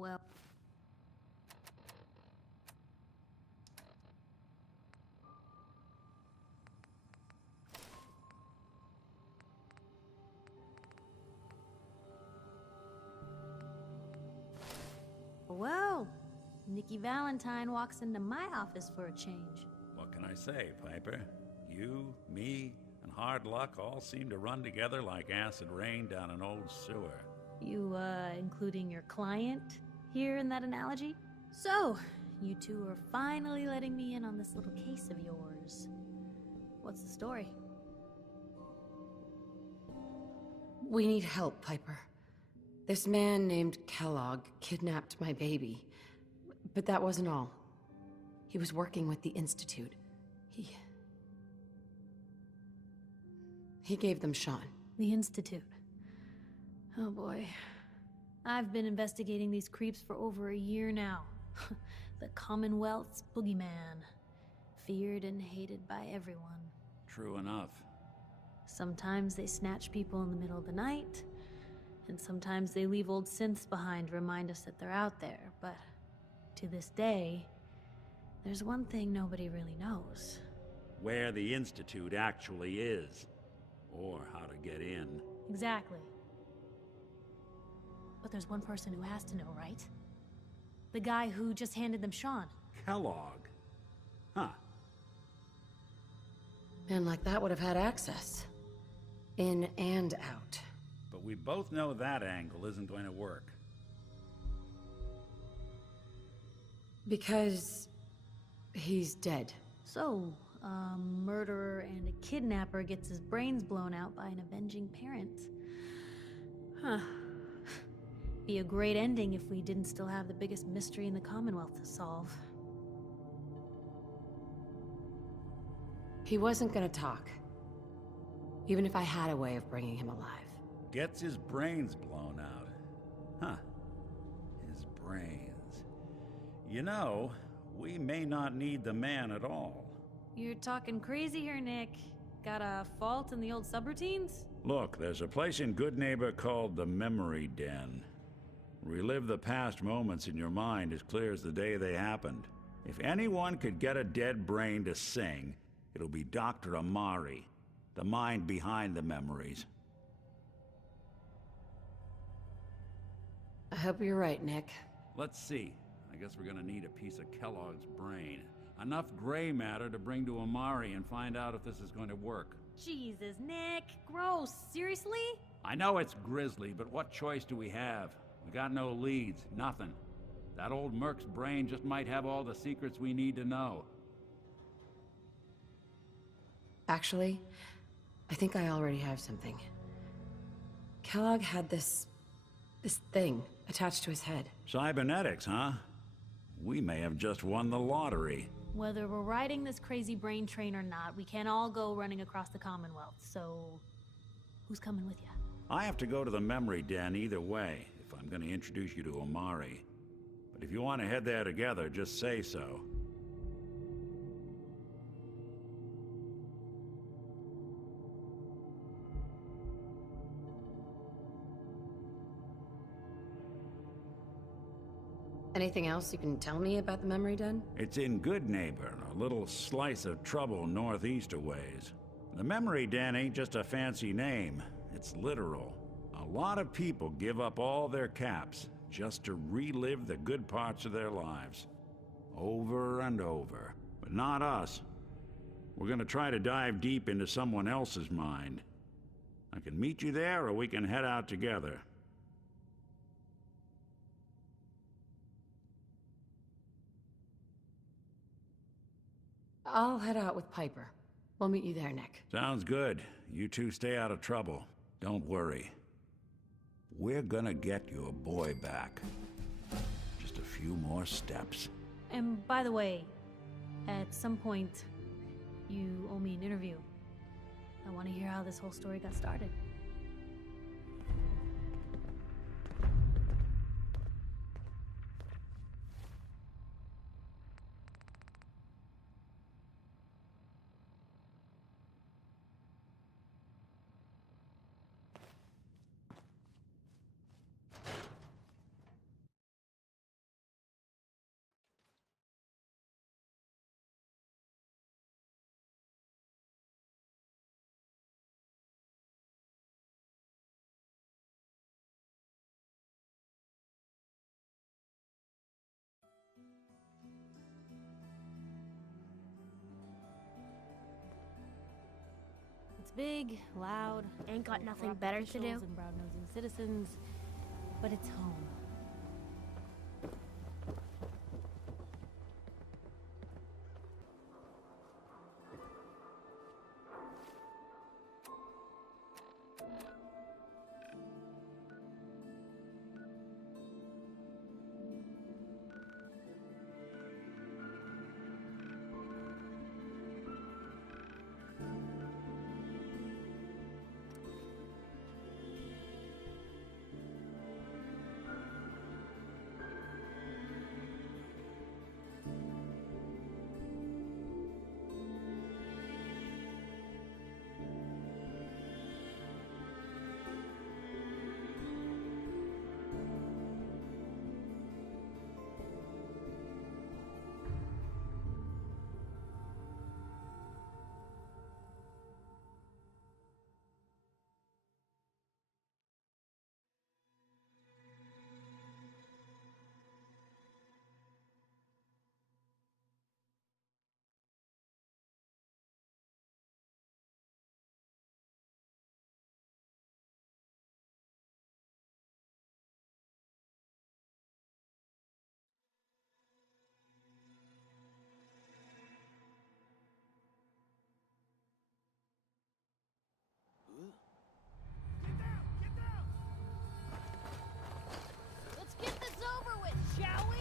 Well, well, Nikki Valentine walks into my office for a change. What can I say, Piper? You, me, and hard luck all seem to run together like acid rain down an old sewer. You, including your client here in that analogy? So, you two are finally letting me in on this little case of yours. What's the story? We need help, Piper. This man named Kellogg kidnapped my baby. But that wasn't all. He was working with the Institute. He gave them Sean. The Institute. Oh boy. I've been investigating these creeps for over a year now. The Commonwealth's boogeyman. Feared and hated by everyone. True enough. Sometimes they snatch people in the middle of the night, and sometimes they leave old synths behind to remind us that they're out there, but to this day, there's one thing nobody really knows. Where the Institute actually is. Or how to get in. Exactly. But there's one person who has to know, right? The guy who just handed them Sean. Kellogg. Huh. Man like that would have had access. In and out. But we both know that angle isn't going to work. Because he's dead. So, a murderer and a kidnapper gets his brains blown out by an avenging parent. Huh. Be a great ending if we didn't still have the biggest mystery in the Commonwealth to solve. He wasn't gonna talk. Even if I had a way of bringing him alive. Gets his brains blown out. Huh. His brains. You know, we may not need the man at all. You're talking crazy here, Nick. Got a fault in the old subroutines? Look, there's a place in Good Neighbor called the Memory Den. Relive the past moments in your mind as clear as the day they happened. If anyone could get a dead brain to sing, it'll be Dr. Amari, the mind behind the memories. I hope you're right, Nick. Let's see. I guess we're gonna need a piece of Kellogg's brain. Enough gray matter to bring to Amari and find out if this is going to work. Jesus, Nick. Gross. Seriously? I know it's grisly, but what choice do we have? We got no leads, nothing. That old Merc's brain just might have all the secrets we need to know. Actually, I think I already have something. Kellogg had this thing attached to his head. Cybernetics, huh? We may have just won the lottery. Whether we're riding this crazy brain train or not, we can't all go running across the Commonwealth, so... who's coming with you? I have to go to the Memory Den either way, if I'm going to introduce you to Amari. But if you want to head there together, just say so. Anything else you can tell me about the Memory Den? It's in Good Neighbor, a little slice of trouble northeast a ways. The Memory Den ain't just a fancy name, it's literal. A lot of people give up all their caps just to relive the good parts of their lives. Over and over. But not us. We're gonna try to dive deep into someone else's mind. I can meet you there, or we can head out together. I'll head out with Piper. We'll meet you there, Nick. Sounds good. You two stay out of trouble. Don't worry. We're gonna get your boy back. Just a few more steps. And by the way, at some point, you owe me an interview. I want to hear how this whole story got started. It's big, loud, Ain't got full of nothing corrupt better to do. officials and brown-nosing citizens, but it's home. Let's get this over with, shall we?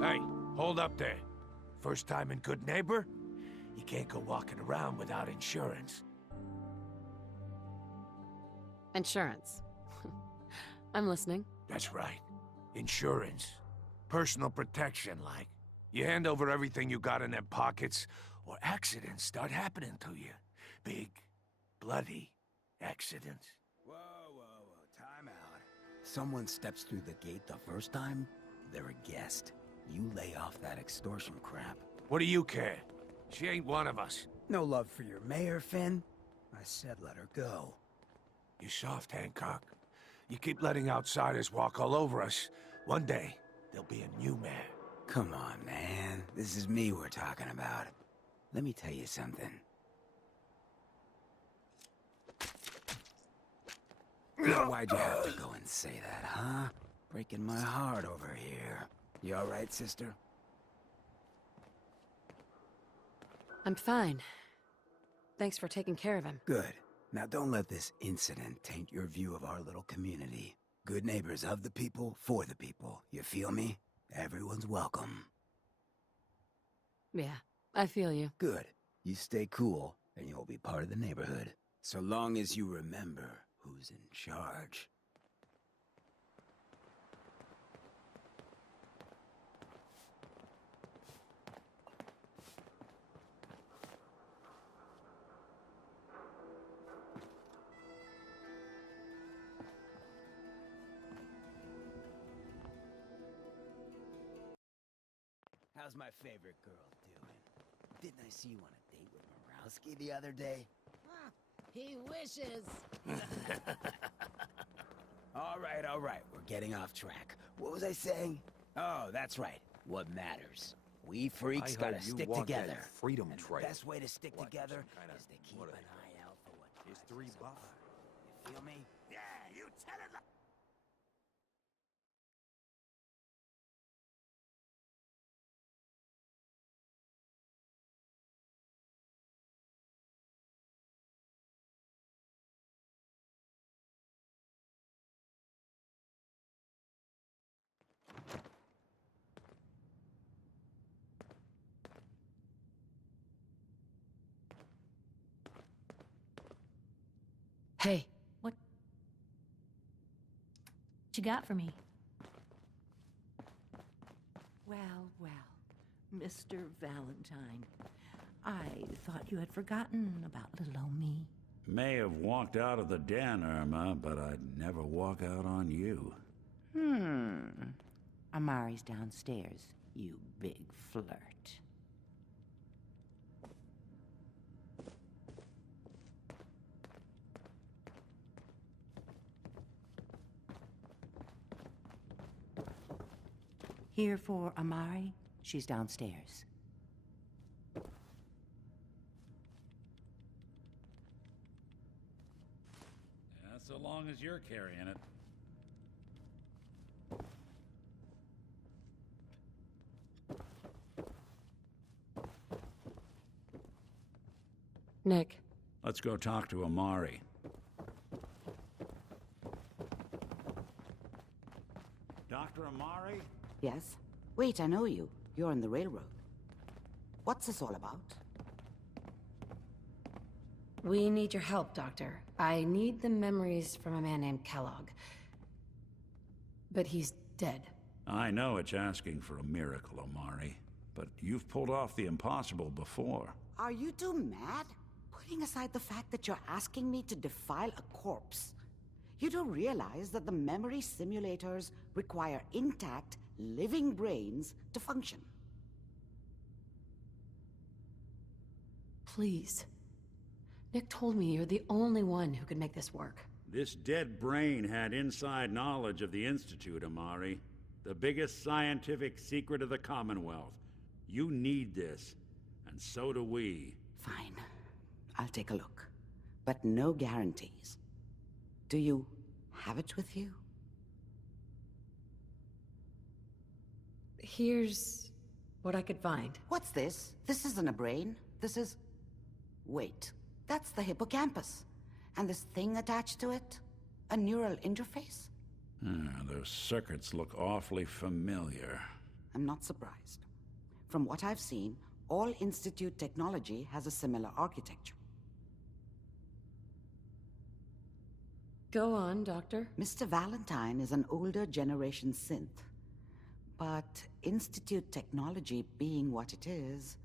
Hey, hold up there. First time in Good Neighbor? You can't go walking around without insurance. Insurance. I'm listening. That's right. Insurance. Personal protection, like. You hand over everything you got in them pockets, or accidents start happening to you. Big, bloody accidents. Whoa, whoa, whoa, time out. Someone steps through the gate the first time, they're a guest. You lay off that extortion crap. What do you care? She ain't one of us. No love for your mayor, Finn? I said let her go. You soft, Hancock. You keep letting outsiders walk all over us. One day, there'll be a new mayor. Come on, man. This is me we're talking about. Let me tell you something. Why'd you have to go and say that, huh? Breaking my heart over here. You all right, sister? I'm fine. Thanks for taking care of him. Good. Now don't let this incident taint your view of our little community. Good neighbors of the people, for the people. You feel me? Everyone's welcome. Yeah, I feel you. Good. You stay cool, and you'll be part of the neighborhood. So long as you remember who's in charge. How's my favorite girl doing? Didn't I see you on a date with Morowski the other day? He wishes. All right, we're getting off track. What was I saying? Oh, that's right. What matters? We freaks gotta stick together. Freedom And Trail. the best way to stick Like together some kinda- is to keep what an are they? eye out for what History drives us buff. apart. You feel me? Yeah, you tell it like... Hey, What you got for me? Well, well, Mr. Valentine. I thought you had forgotten about little old me. May have walked out of the den, Irma, but I'd never walk out on you. Amari's downstairs, you big flirt. Here for Amari? She's downstairs. Yeah, so long as you're carrying it. Nick. Let's go talk to Amari. Dr. Amari? Yes? Wait, I know you. You're on the railroad. What's this all about? We need your help, Doctor. I need the memories from a man named Kellogg. But he's dead. I know it's asking for a miracle, Amari, but you've pulled off the impossible before. Are you two mad? Putting aside the fact that you're asking me to defile a corpse, you don't realize that the memory simulators require intact, living brains to function. Please. Nick told me you're the only one who could make this work. This dead brain had inside knowledge of the Institute, Amari. The biggest scientific secret of the Commonwealth. You need this, and so do we. Fine. I'll take a look. But no guarantees. Do you have it with you? Here's what I could find. What's this? This isn't a brain. This is... Wait. That's the hippocampus. And this thing attached to it? A neural interface? Those circuits look awfully familiar. I'm not surprised. From what I've seen, all Institute technology has a similar architecture. Go on, Doctor. Mr. Valentine is an older generation synth. But Institute technology being what it is,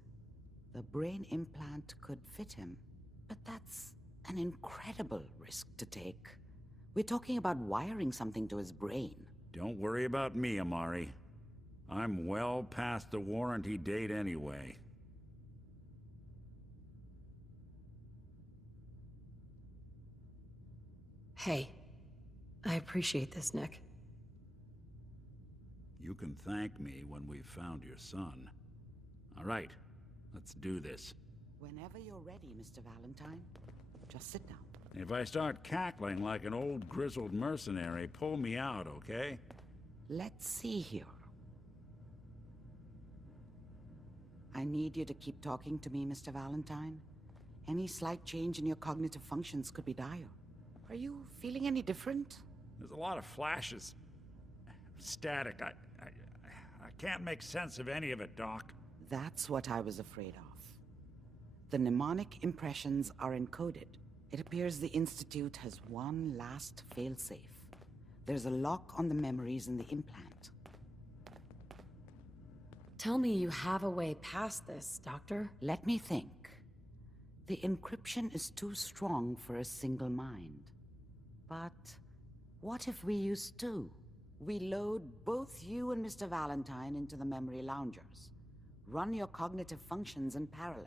the brain implant could fit him. But that's an incredible risk to take. We're talking about wiring something to his brain. Don't worry about me, Amari. I'm well past the warranty date anyway. Hey, I appreciate this, Nick. You can thank me when we've found your son. All right, let's do this. Whenever you're ready, Mr. Valentine, just sit down. If I start cackling like an old grizzled mercenary, pull me out, okay? Let's see here. I need you to keep talking to me, Mr. Valentine. Any slight change in your cognitive functions could be dire. Are you feeling any different? There's a lot of flashes. Static. I can't make sense of any of it, Doc. That's what I was afraid of. The mnemonic impressions are encoded. It appears the Institute has one last failsafe. There's a lock on the memories in the implant. Tell me you have a way past this, Doctor. Let me think. The encryption is too strong for a single mind. But what if we use two? We load both you and Mr. Valentine into the memory loungers. Run your cognitive functions in parallel.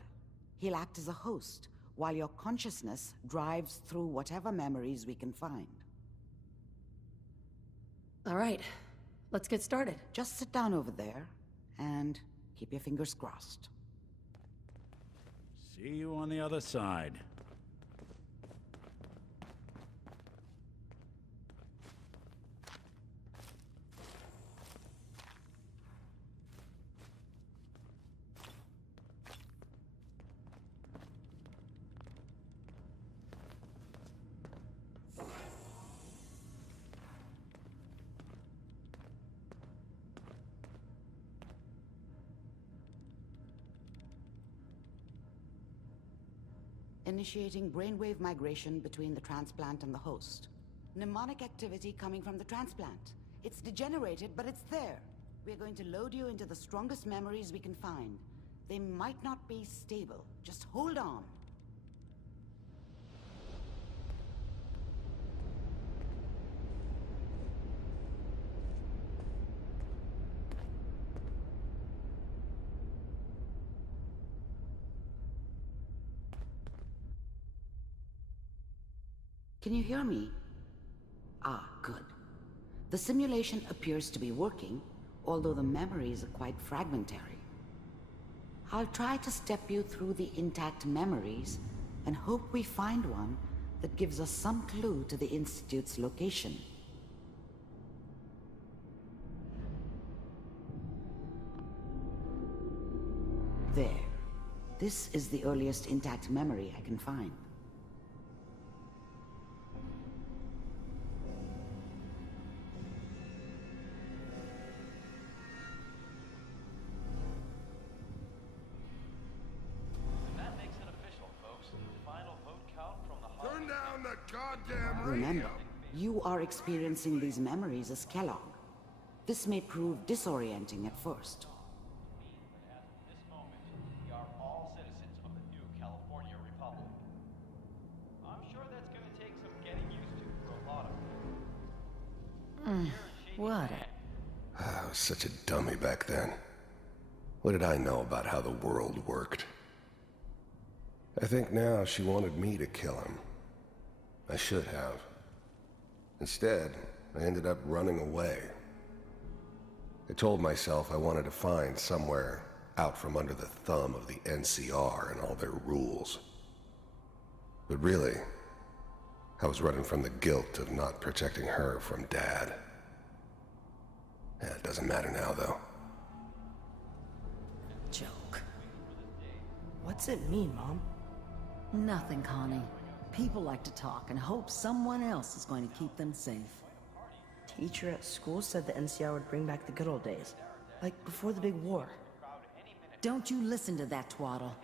He'll act as a host, while your consciousness drives through whatever memories we can find. All right, let's get started. Just sit down over there, and keep your fingers crossed. See you on the other side. initiating brainwave migration between the transplant and the host. Mnemonic activity coming from the transplant. It's degenerated, but it's there. We're going to load you into the strongest memories we can find. They might not be stable. Just hold on. Can you hear me? Ah, good. The simulation appears to be working, although the memories are quite fragmentary. I'll try to step you through the intact memories and hope we find one that gives us some clue to the Institute's location. There. This is the earliest intact memory I can find. Remember, you are experiencing these memories as Kellogg. This may prove disorienting at first. At this moment, we are all citizens of the new California Republic. I'm sure that's going to take some getting used to for a lot of people. What? I was such a dummy back then. What did I know about how the world worked? I think now she wanted me to kill him. I should have. Instead, I ended up running away. I told myself I wanted to find somewhere out from under the thumb of the NCR and all their rules. But really, I was running from the guilt of not protecting her from Dad. Yeah, it doesn't matter now, though. Joke. What's it mean, Mom? Nothing, Connie. People like to talk and hope someone else is going to keep them safe. Teacher at school said the NCR would bring back the good old days. Like before the big war. Don't you listen to that twaddle.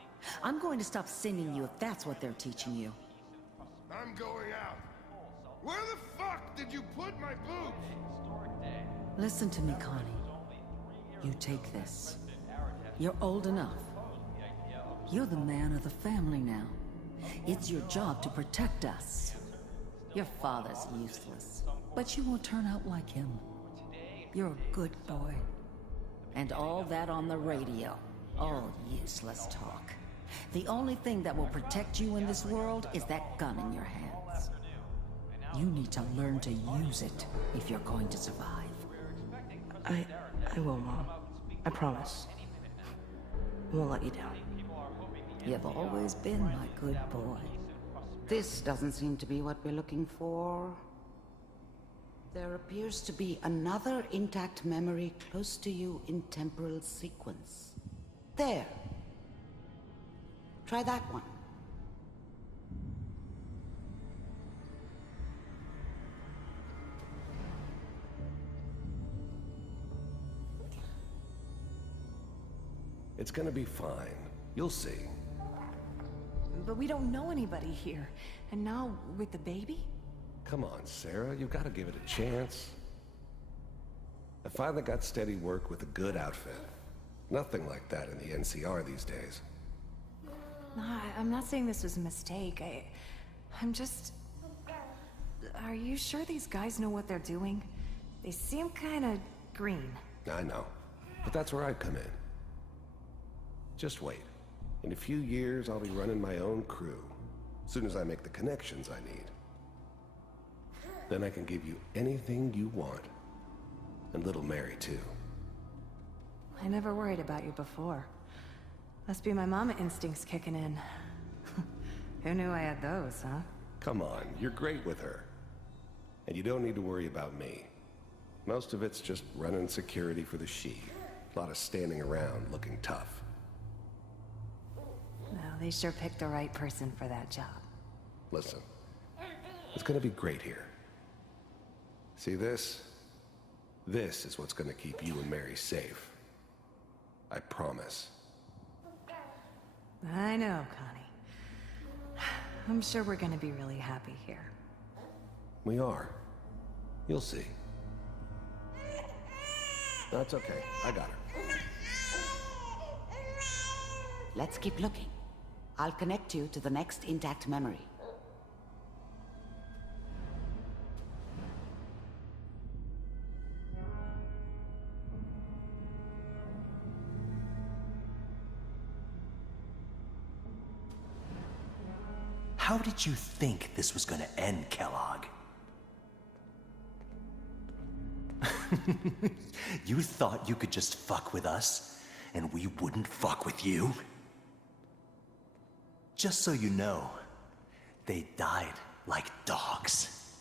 I'm going to stop singing you if that's what they're teaching you. I'm going out. Where the fuck did you put my boots? Listen to me, Connie. You take this. You're old enough. You're the man of the family now. It's your job to protect us. Your father's useless, but you won't turn out like him. You're a good boy. And all that on the radio, all useless talk. The only thing that will protect you in this world is that gun in your hands. You need to learn to use it if you're going to survive. I will, Mom. I promise. I won't let you down. You've always been my good boy. This doesn't seem to be what we're looking for. There appears to be another intact memory close to you in temporal sequence. There. Try that one. It's gonna be fine. You'll see. But we don't know anybody here. And now, with the baby? Come on, Sarah, you've got to give it a chance. I finally got steady work with a good outfit. Nothing like that in the NCR these days. No, I'm not saying this was a mistake. I'm just... Are you sure these guys know what they're doing? They seem kinda green. I know. But that's where I come in. Just wait. In a few years, I'll be running my own crew. As soon as I make the connections I need. Then I can give you anything you want. And little Mary, too. I never worried about you before. Must be my mama instincts kicking in. Who knew I had those, huh? Come on, you're great with her. And you don't need to worry about me. Most of it's just running security for the she. A lot of standing around looking tough. No, they sure picked the right person for that job. Listen, it's gonna be great here. See this? This is what's gonna keep you and Mary safe. I promise. I know, Connie. I'm sure we're gonna be really happy here. We are. You'll see. That's okay. I got her. Let's keep looking. I'll connect you to the next intact memory. How did you think this was gonna end, Kellogg? You thought you could just fuck with us, and we wouldn't fuck with you? Just so you know, they died like dogs.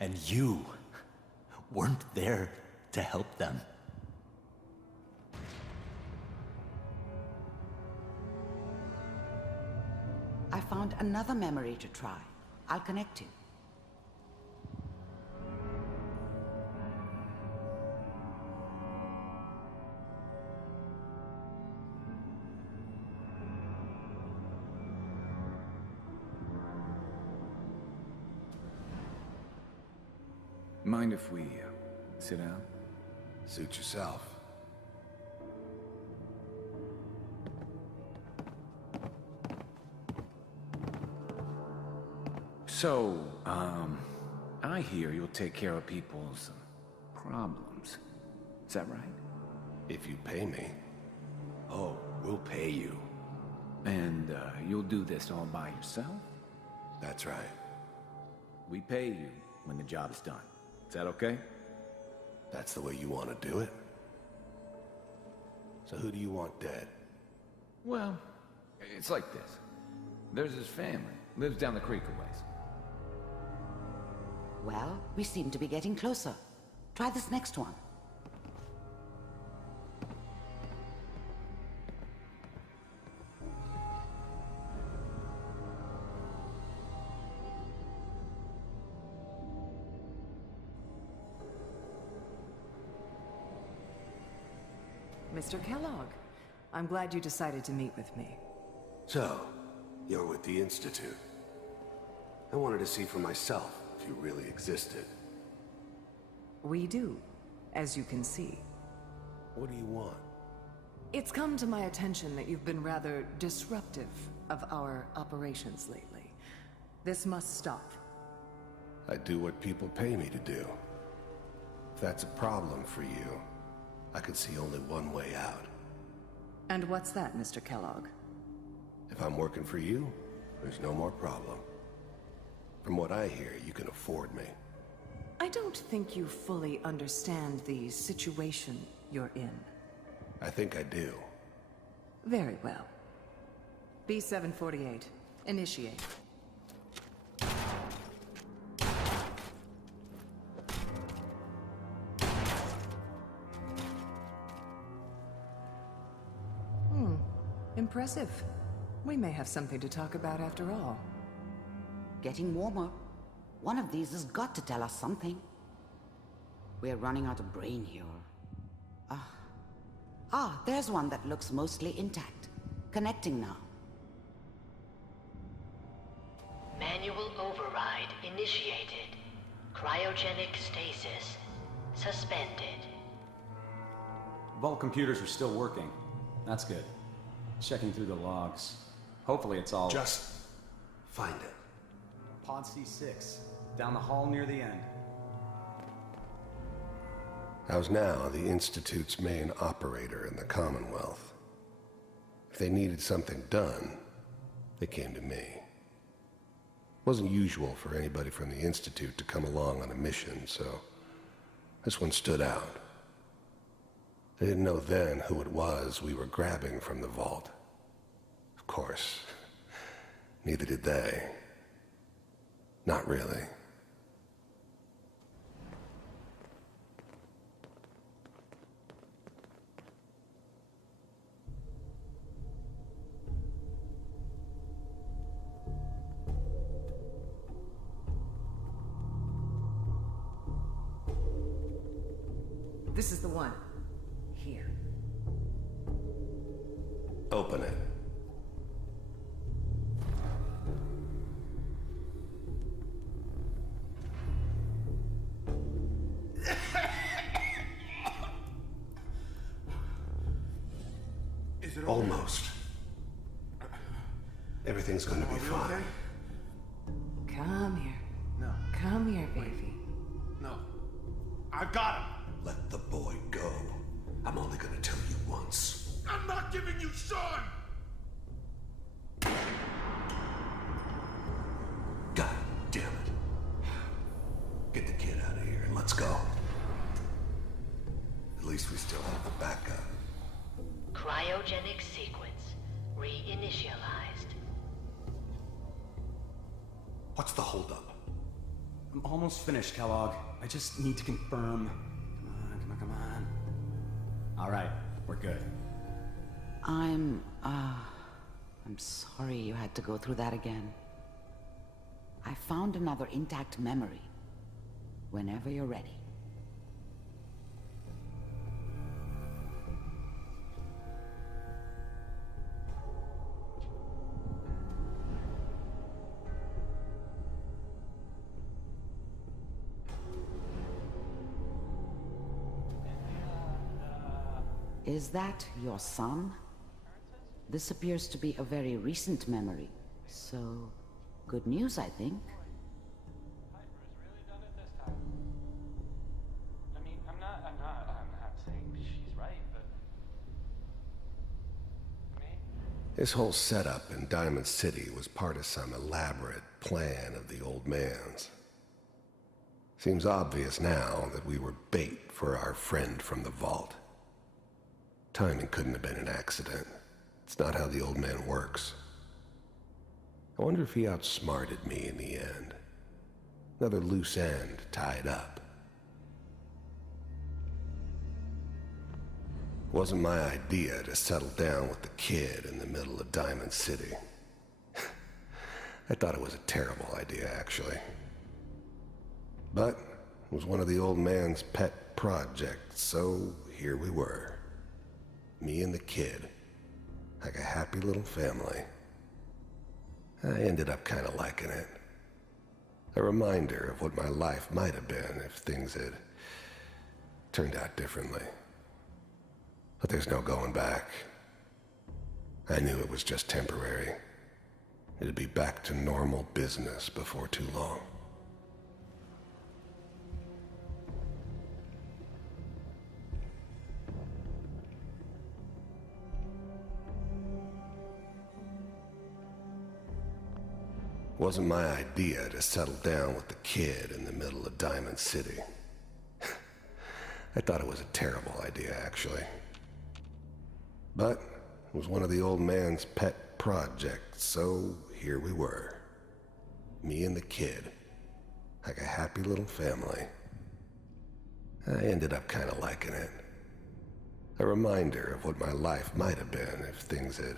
And you weren't there to help them. I found another memory to try. I'll connect you. Mind if we sit down? Suit yourself. So, I hear you'll take care of people's problems. Is that right? If you pay me. Oh, we'll pay you. And, you'll do this all by yourself? That's right. We pay you when the job is done. Is that okay? That's the way you want to do it? So who do you want dead? Well, it's like this. There's his family. Lives down the creek a ways. Well, we seem to be getting closer. Try this next one. Mr. Kellogg, I'm glad you decided to meet with me. So, you're with the Institute. I wanted to see for myself if you really existed. We do, as you can see. What do you want? It's come to my attention that you've been rather disruptive of our operations lately. This must stop. I do what people pay me to do. If that's a problem for you, I could see only one way out. And what's that, Mr. Kellogg? If I'm working for you, there's no more problem. From what I hear, you can afford me. I don't think you fully understand the situation you're in. I think I do. Very well. B-748, initiate. Impressive. We may have something to talk about after all. Getting warmer. One of these has got to tell us something. We're running out of brain here. There's one that looks mostly intact. Connecting now. Manual override initiated. Cryogenic stasis suspended. Vault computers are still working. That's good. Checking through the logs. Hopefully it's all... Just find it. Pod C6. Down the hall near the end. I was now the Institute's main operator in the Commonwealth. If they needed something done, they came to me. It wasn't usual for anybody from the Institute to come along on a mission, so this one stood out. They didn't know then who it was we were grabbing from the vault. Of course, neither did they. Not really. This is the one. Here. Open it. Ghost. Everything's gonna be fine. Come here. No. Come here, baby. No. I've got him! Let the boy go. I'm only gonna tell you once. I'm not giving you Sean! God damn it. Get the kid out of here and let's go. At least we still have the backup. Cryogenic sequence reinitialized. What's the holdup? I'm almost finished, Kellogg. I just need to confirm. Come on. All right, we're good. I'm sorry you had to go through that again. I found another intact memory. Whenever you're ready. Is that your son? This appears to be a very recent memory, so good news, I think. I'm not saying she's right, but... His whole setup in Diamond City was part of some elaborate plan of the old man's. Seems obvious now that we were bait for our friend from the vault. Timing couldn't have been an accident. It's not how the old man works. I wonder if he outsmarted me in the end. Another loose end tied up. It wasn't my idea to settle down with the kid in the middle of Diamond City. I thought it was a terrible idea, actually. But it was one of the old man's pet projects, so here we were. Me and the kid. Like a happy little family. I ended up kind of liking it. A reminder of what my life might have been if things had turned out differently. But there's no going back. I knew it was just temporary. It'd be back to normal business before too long. Wasn't my idea to settle down with the kid in the middle of Diamond City. I thought it was a terrible idea, actually. But it was one of the old man's pet projects, so here we were. Me and the kid. Like a happy little family. I ended up kind of liking it. A reminder of what my life might have been if things had...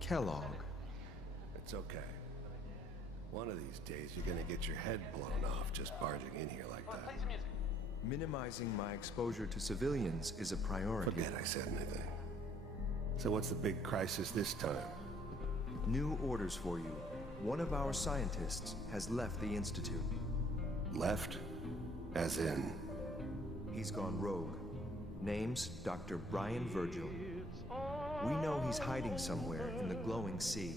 Kellogg. It's okay. One of these days you're gonna get your head blown off just barging in here like that. Minimizing my exposure to civilians is a priority. Forget I said anything. So what's the big crisis this time? New orders for you. One of our scientists has left the Institute. Left? As in? He's gone rogue. Name's Dr. Brian Virgil. We know he's hiding somewhere in the glowing sea.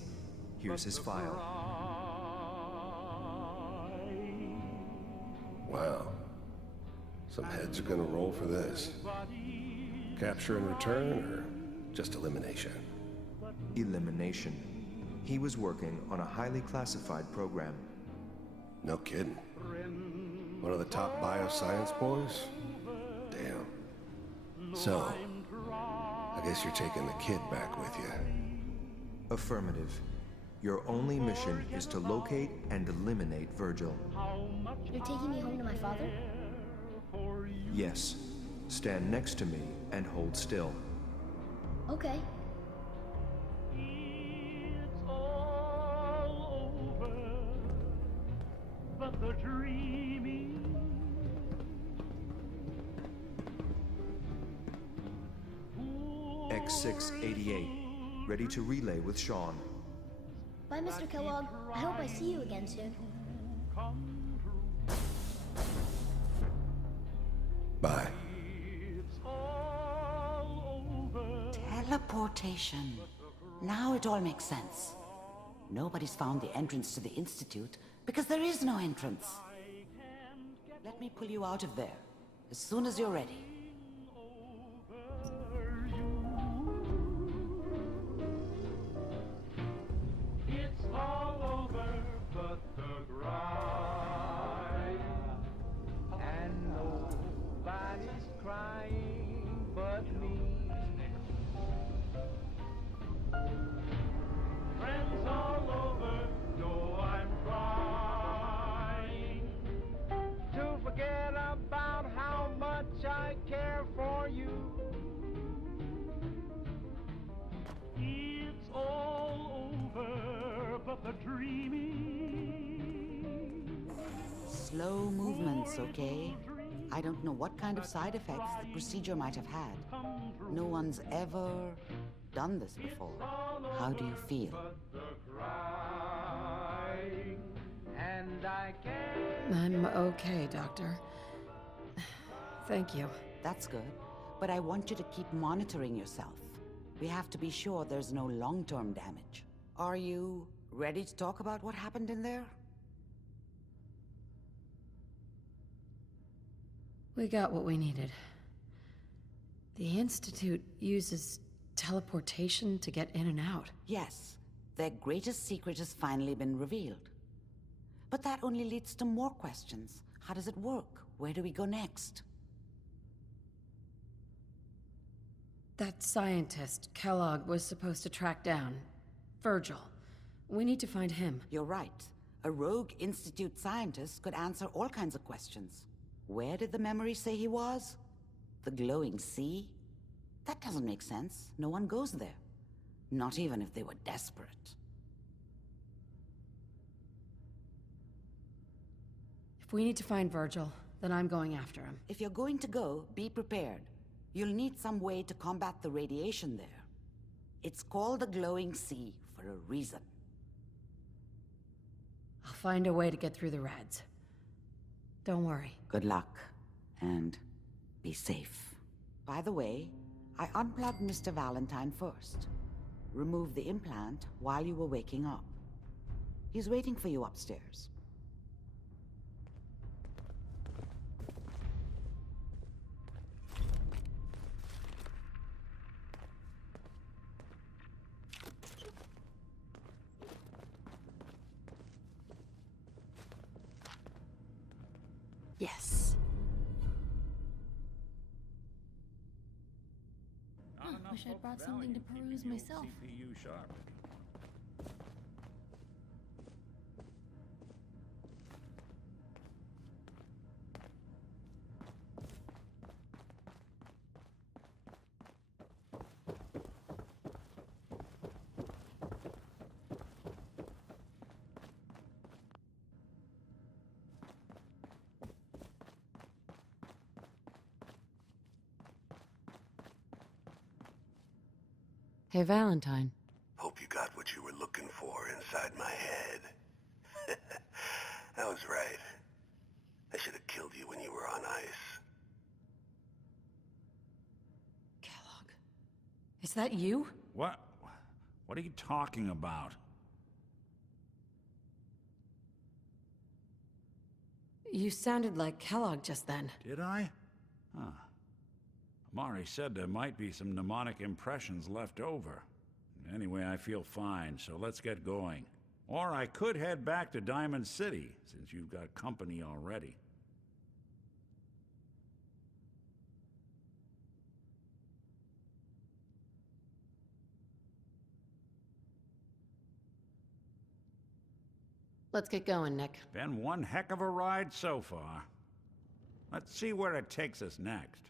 Here's his file. Wow. Some heads are gonna roll for this. Capture and return, or just elimination? Elimination. He was working on a highly classified program. No kidding. One of the top bioscience boys? Damn. So, I guess you're taking the kid back with you. Affirmative. Your only mission is to locate and eliminate Virgil. You're taking me home to my father? Yes. Stand next to me and hold still. Okay. But the dream X688. Ready to relay with Sean. Bye, Mr. Kellogg. I hope I see you again soon. Bye. Teleportation. Now it all makes sense. Nobody's found the entrance to the Institute because there is no entrance. Let me pull you out of there as soon as you're ready. It's all over but the grind, and nobody's crying but me. Friends all over know I'm trying to forget about how much I care for you. It's all over but the dreaming. Slow movements, okay? I don't know what kind of side effects the procedure might have had. No one's ever done this before. How do you feel? And I can't. I'm okay, Doctor. Thank you. That's good. But I want you to keep monitoring yourself. We have to be sure there's no long-term damage. Are you ready to talk about what happened in there? We got what we needed. The Institute uses teleportation to get in and out. Yes. Their greatest secret has finally been revealed. But that only leads to more questions. How does it work? Where do we go next? That scientist, Kellogg, was supposed to track down. Virgil. We need to find him. You're right. A rogue Institute scientist could answer all kinds of questions. Where did the memory say he was? The glowing sea? That doesn't make sense. No one goes there. Not even if they were desperate. If we need to find Virgil, then I'm going after him. If you're going to go, be prepared. You'll need some way to combat the radiation there. It's called the glowing sea for a reason. I'll find a way to get through the rads. Don't worry. Good luck, and be safe. By the way, I unplugged Mr. Valentine first. Removed the implant while you were waking up. He's waiting for you upstairs. Yes. Wish I'd brought something to peruse myself. CPU sharp. Hey, Valentine. Hope you got what you were looking for inside my head. I was right. I should have killed you when you were on ice. Kellogg. Is that you? What? What are you talking about? You sounded like Kellogg just then. Did I? Huh. Amari said there might be some mnemonic impressions left over. Anyway, I feel fine, so let's get going. Or I could head back to Diamond City, since you've got company already. Let's get going, Nick. Been one heck of a ride so far. Let's see where it takes us next.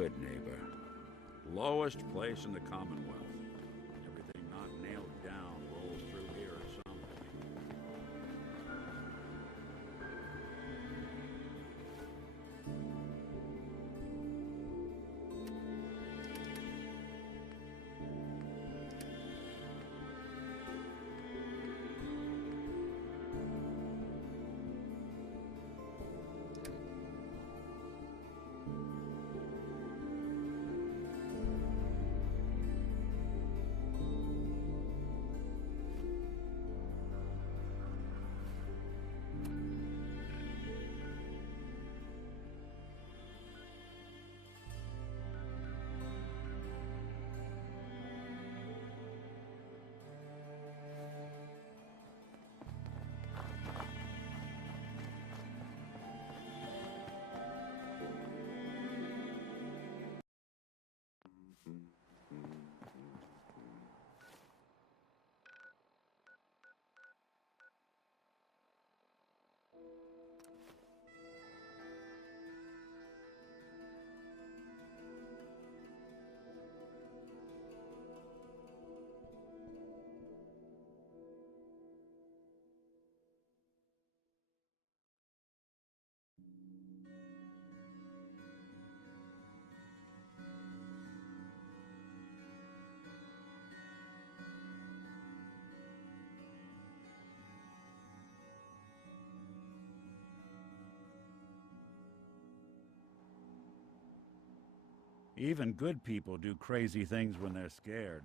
good neighbor. Lowest place in the Commonwealth. Everything not nailed down rolls through here at some point. Even good people do crazy things when they're scared.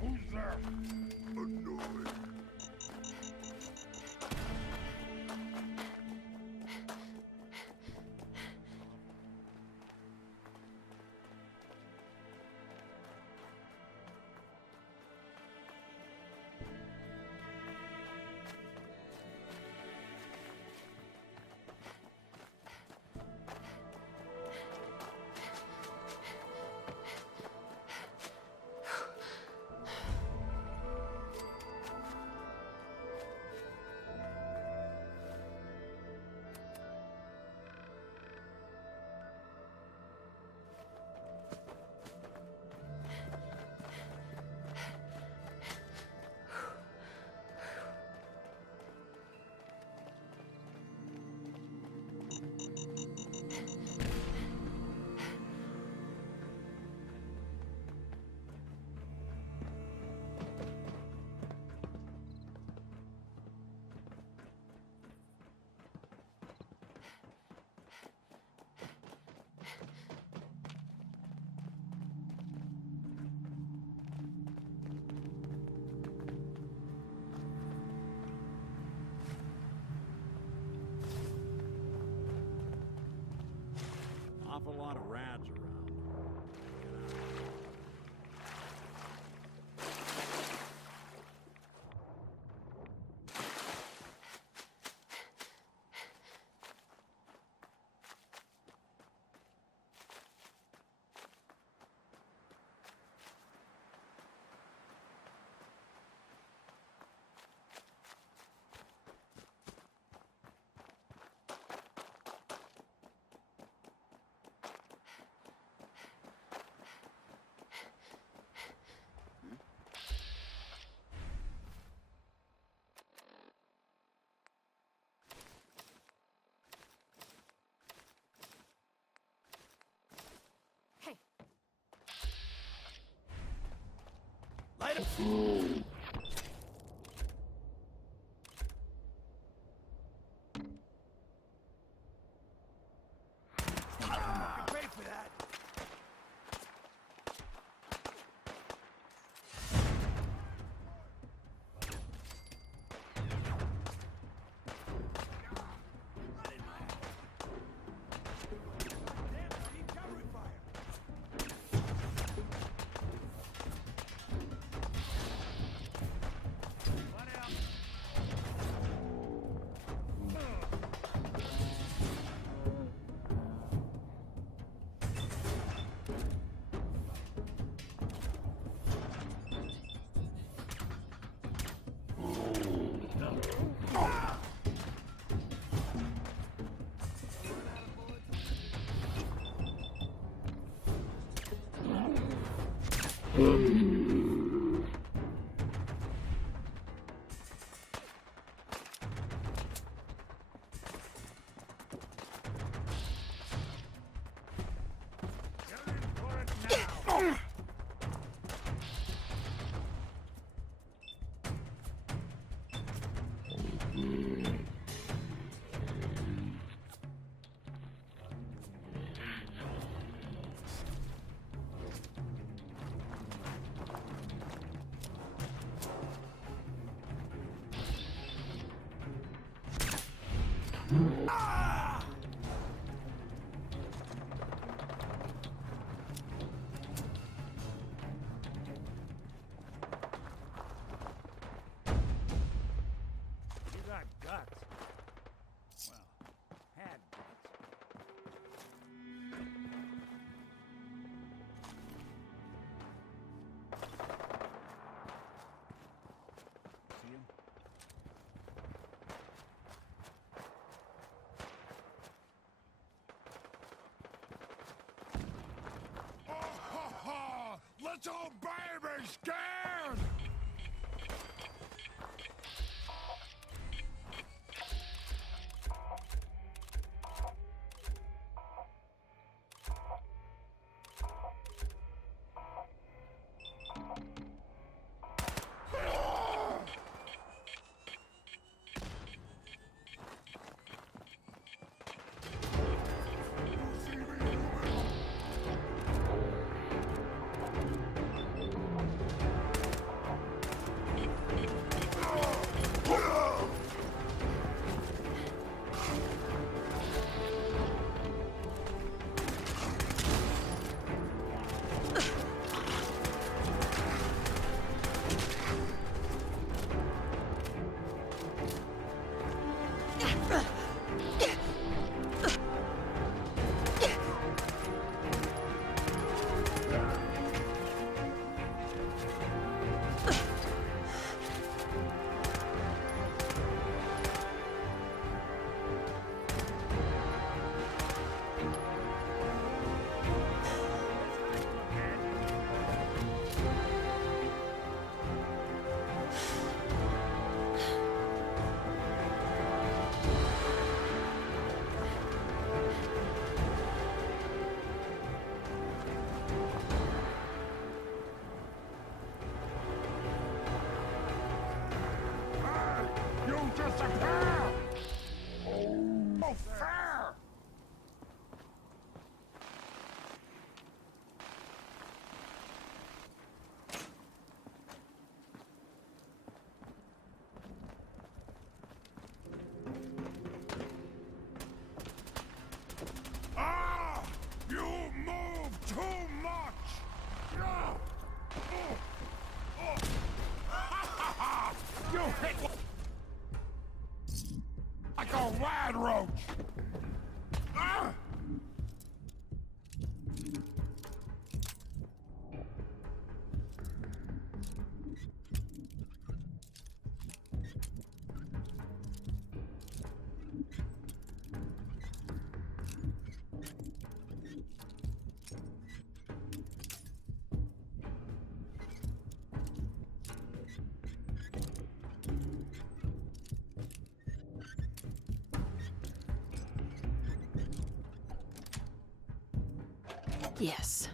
Who's there? Annoyed. awful lot of rats around. Light it. Pay for that. You got guts. Well, had guts. See him? Little baby scared! Disappear! Oh, fair! Ah! You Like a rad roach! Ah! Yes.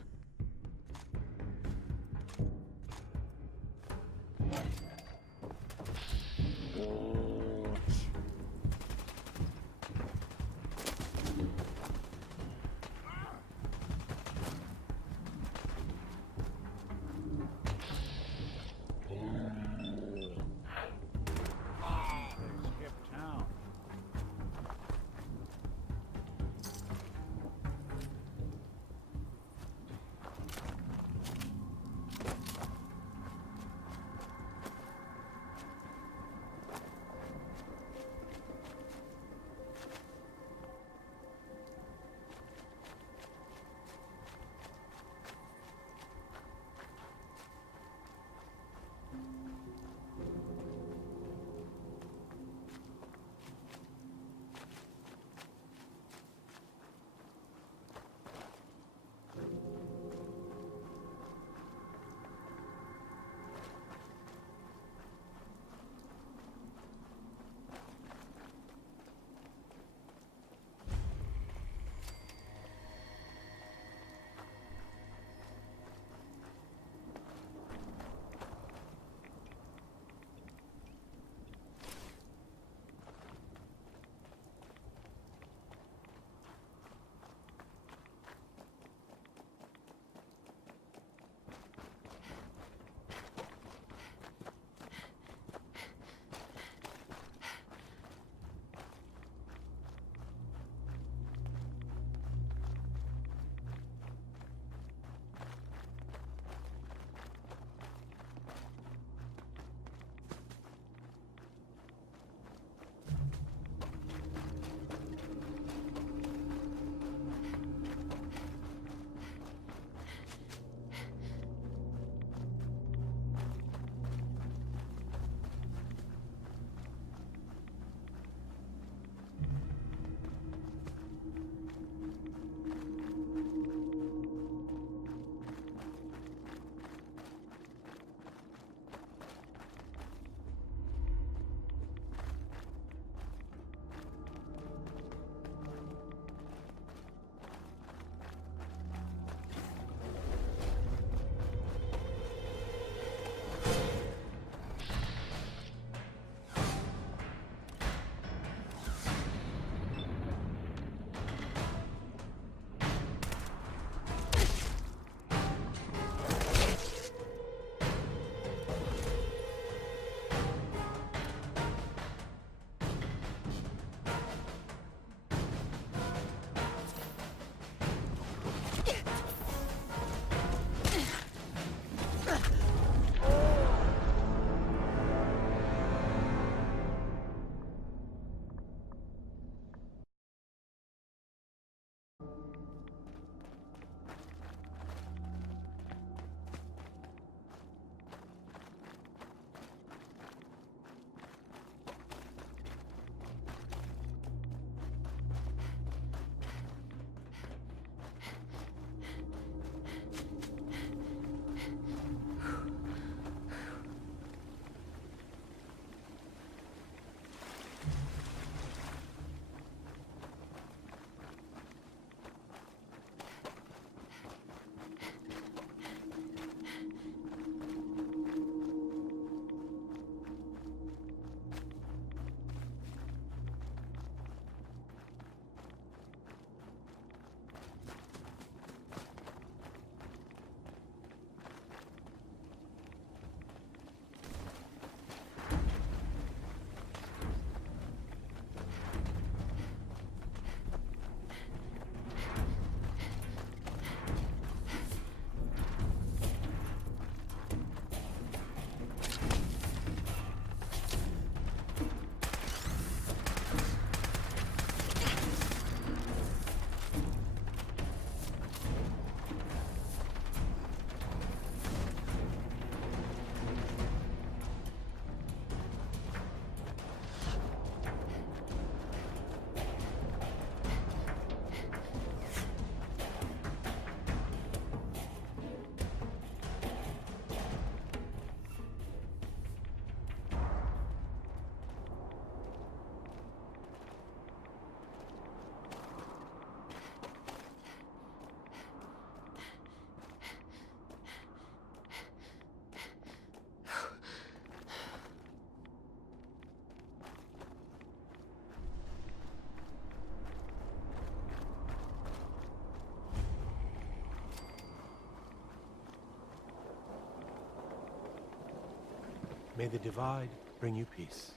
May the divide bring you peace.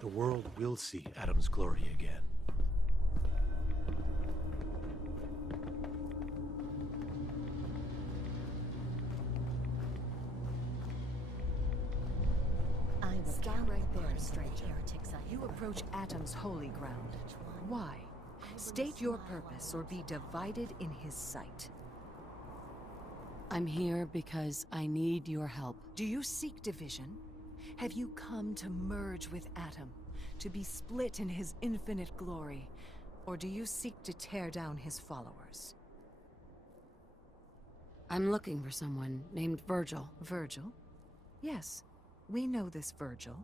The world will see Adam's glory again. I will Stand right there, stranger. stranger. You approach Atom's holy ground. Why? State your purpose or be divided in his sight. I'm here because I need your help. Do you seek division? Have you come to merge with Atom, to be split in his infinite glory? Or do you seek to tear down his followers? I'm looking for someone named Virgil. Virgil? Yes, we know this Virgil.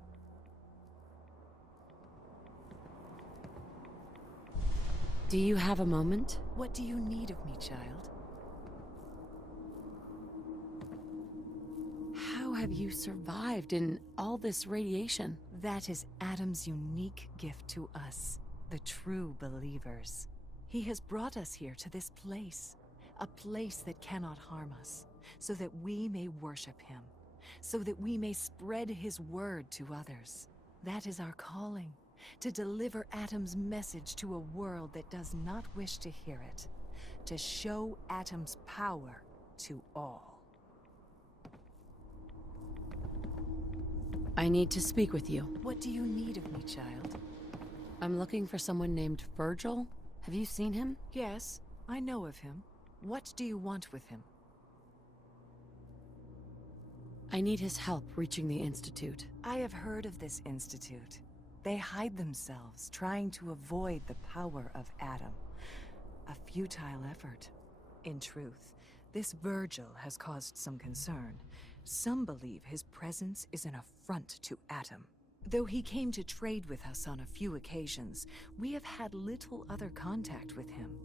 Do you have a moment? What do you need of me, child? How have you survived in all this radiation? That is Adam's unique gift to us, the true believers. He has brought us here to this place, a place that cannot harm us, so that we may worship him, so that we may spread his word to others. That is our calling, to deliver Atom's message to a world that does not wish to hear it, to show Atom's power to all. I need to speak with you. What do you need of me, child? I'm looking for someone named Virgil. Have you seen him? Yes, I know of him. What do you want with him? I need his help reaching the Institute. I have heard of this Institute. They hide themselves, trying to avoid the power of Adam. A futile effort. In truth, this Virgil has caused some concern. Some believe his presence is an affront to Adam. Though he came to trade with us on a few occasions, we have had little other contact with him.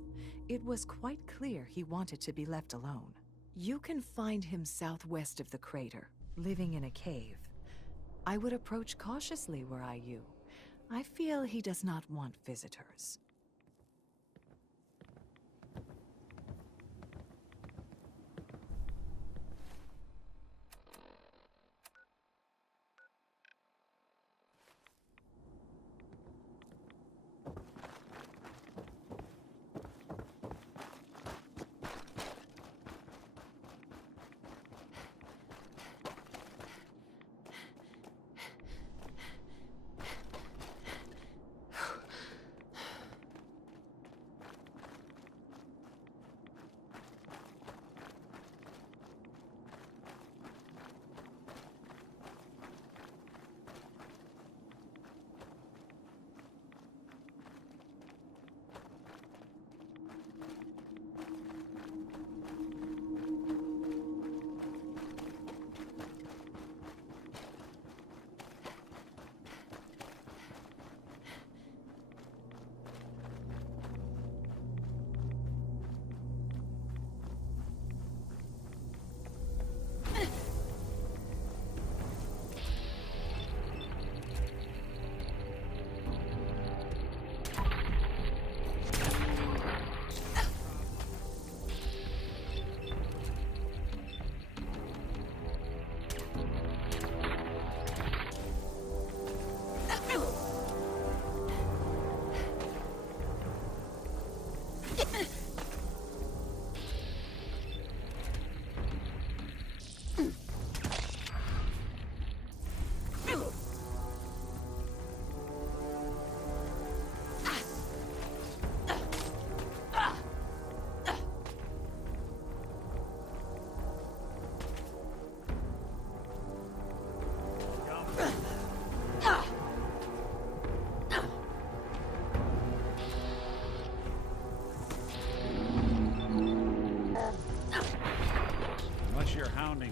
It was quite clear he wanted to be left alone. You can find him southwest of the crater, living in a cave. I would approach cautiously were I you. I feel he does not want visitors.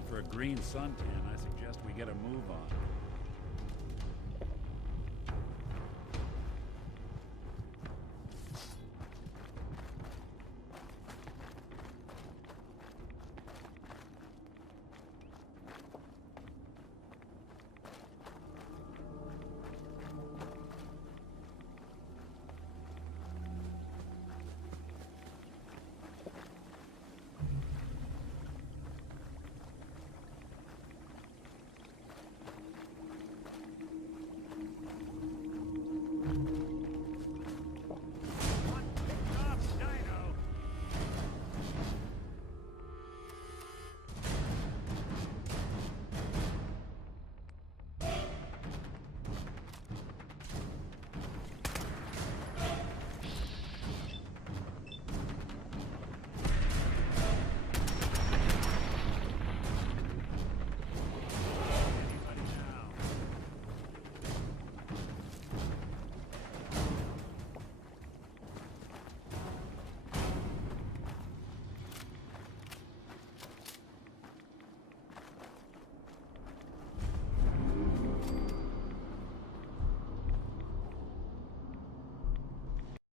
For a green suntan, I suggest we get a move on.